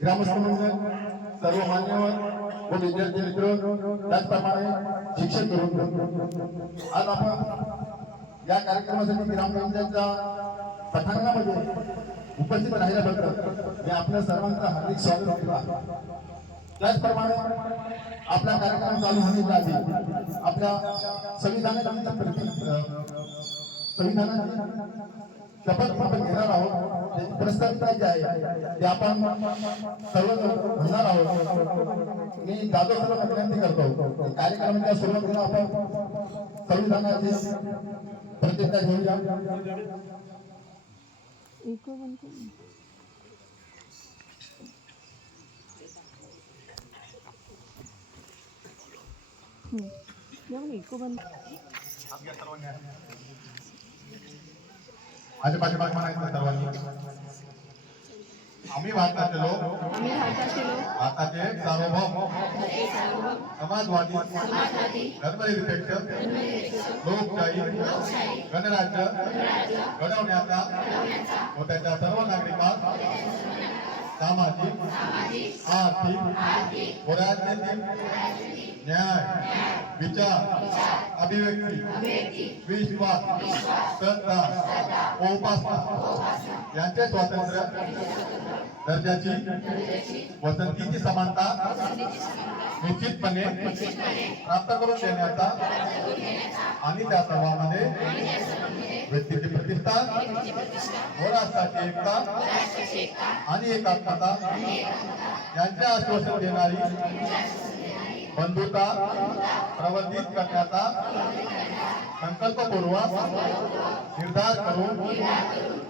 ग्रामस्थ मंडळ सर्व मान्यवर व विद्यार्थी मित्र त्याचप्रमाणे शिक्षक करून आज आपण या कार्यक्रमासाठी ग्रामपंचायतच्या पठाणामध्ये उपस्थित राहिल्याबद्दल मी आपल्या सर्वांचं हार्दिक स्वागत करतो त्याचप्रमाणे आपला कार्यक्रम चालू होण्याच्या आधी आपल्या संविधानाच्या प्रति संविधानाची शपथ आपण घेणार आहोत. त्याची प्रस्तावित जे आहे ते आपण सर्व म्हणणार आहोत. मी जाधव सर्व विनंती करतो. की कार्यक्रमाच्या सुरुवातीला आपण संविधानाची प्रतिज्ञा घेऊया. इको बनते. जेवण इको बन माझ्या पाठीमागे म्हणायचं सर्वांनी आम्ही भारताचे लोक आम्ही भारताचे लोक भारताचे सार्वभौम समाजवादी धर्मनिरपेक्ष लोकशाही गणराज्य घडवण्याचा व त्याच्या सर्व नागरिकांस सामाजिक आर्थिक व राजनैतिक न्याय विचार अभिव्यक्ती विश्वास श्रद्धा उपासना यांचे स्वातंत्र्य. दर्जाची व संधीची समानता निश्चितपणे प्राप्त करून देण्याचा आणि त्या सर्वांमध्ये व्यक्तीची प्रतिष्ठा व राष्ट्राची एकता आणि एकात्मता यांचे आश्वासन देणारी बंधुता, प्रवर्धित करण्याचा संकल्पपूर्वक निर्धार करून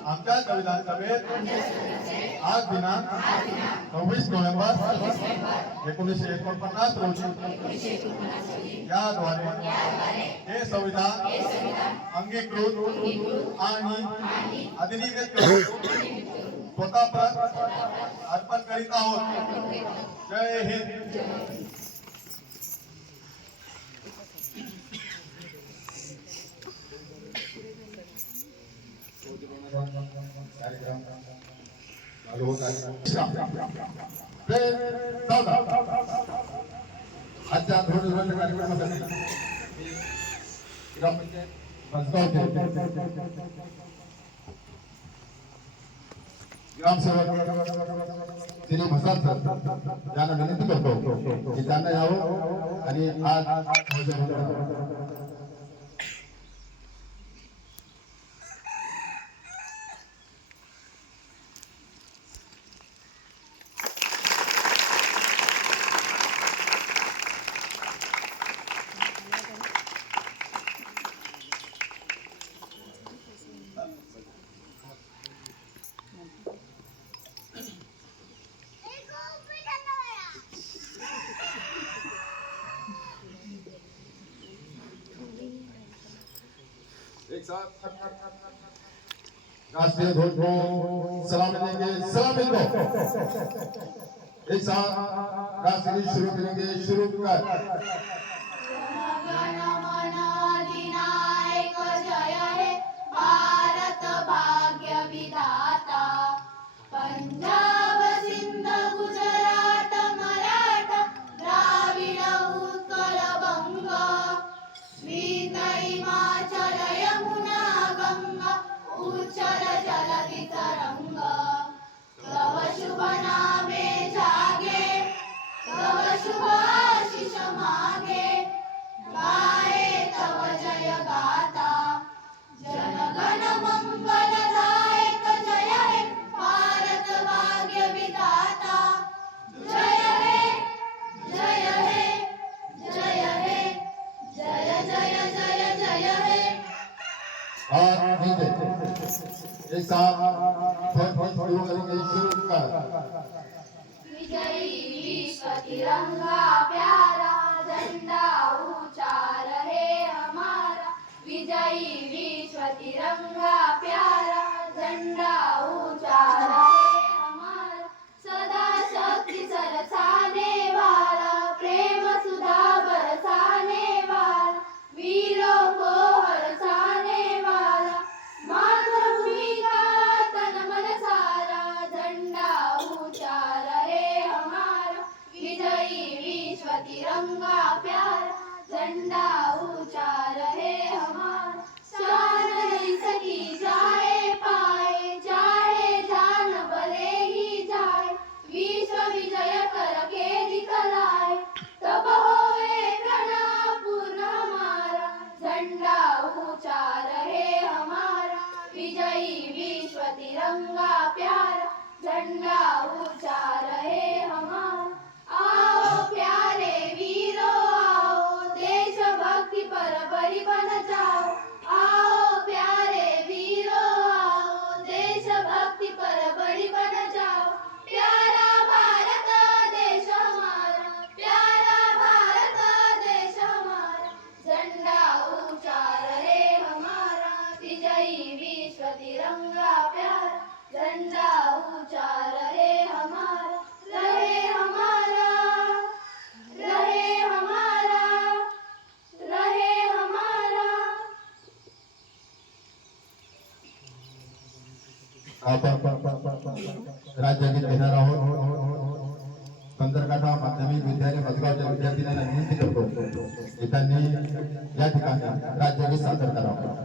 आमच्या संविधान सभेत आज दिनांक सव्वीस नोव्हेंबर एकोणीसशे एकोणपन्नास रोजी याद्वारे हे संविधान अंगीकृत अधिनियमित स्वतः अर्पण करीत आहोत. जय हिंद. कार्यक्रम चालू होत आहे आजच्या धोरण धोरण कार्यक्रमासाठी ग्रामपंचायत मजगावचे ग्रामसेवक श्री म्हसाल सर यांना विनंती करतो की त्यांना यावं आणि आज राष्ट्रीय ध्वज को सलाम देंगे सलाम इनको एक साथ राष्ट्रीय शुरू करेंगे शुरू कर। और नीचे एक साथ फिर फिर शुरू करेंगे शुरू कर। विजयी विश्व तिरंगा प्यारा, झंडा ऊँचा रहे हमारा। विजयी विश्व तिरंगा प्यारा, झंडा ऊँचा राज्य राज्यातील घेणार आहोत माध्यमिक विद्यालय मजगावच्या विद्यार्थ्यांना विनंती करतो नेत्यांनी सादर करावा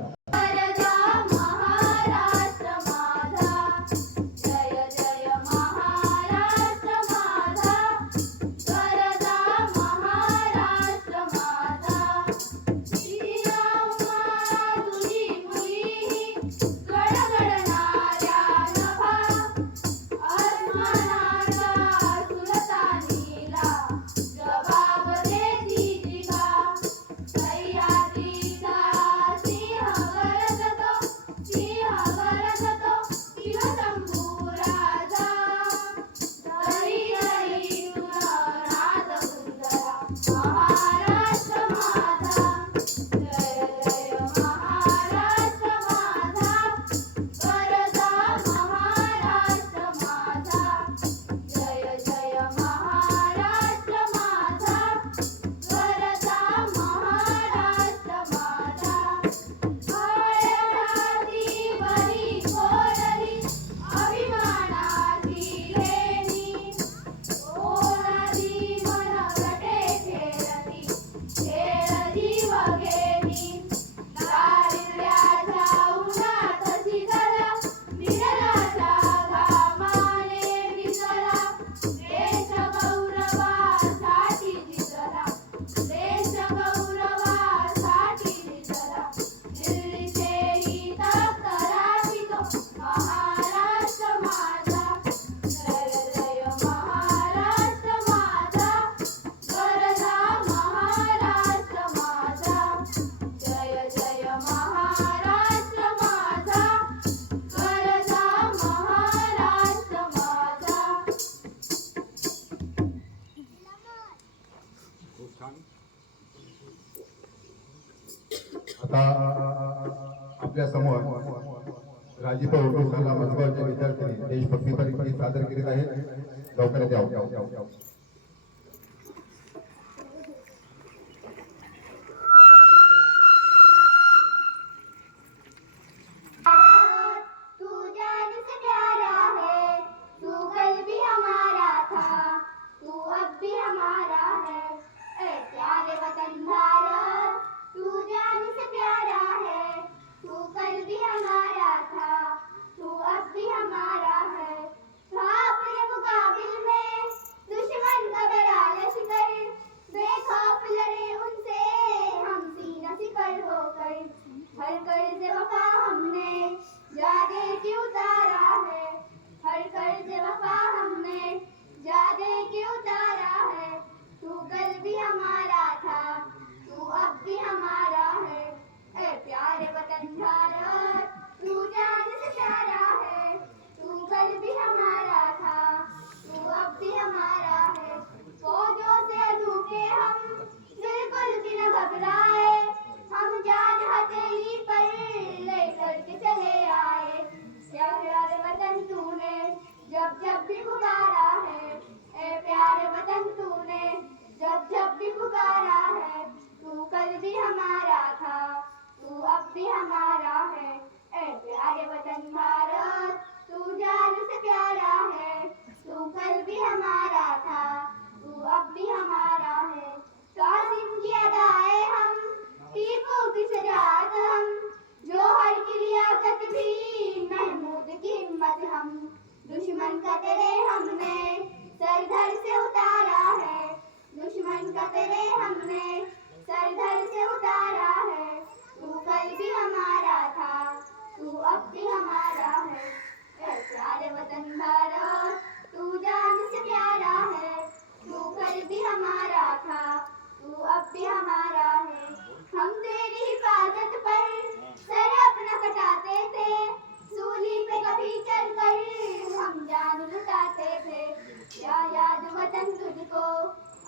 老婆老婆老婆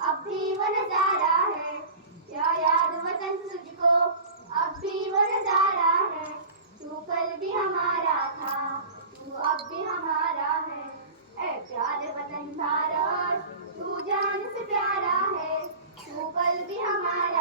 अब भी वो नज़ारा है। क्या याद वतन तुझको? अब भी वो नज़ारा है। तू कल भी हमारा था। तू अब भी हमारा है। ए प्यारे वतन भारत, तू जान से प्यारा है। तू कल भी हमारा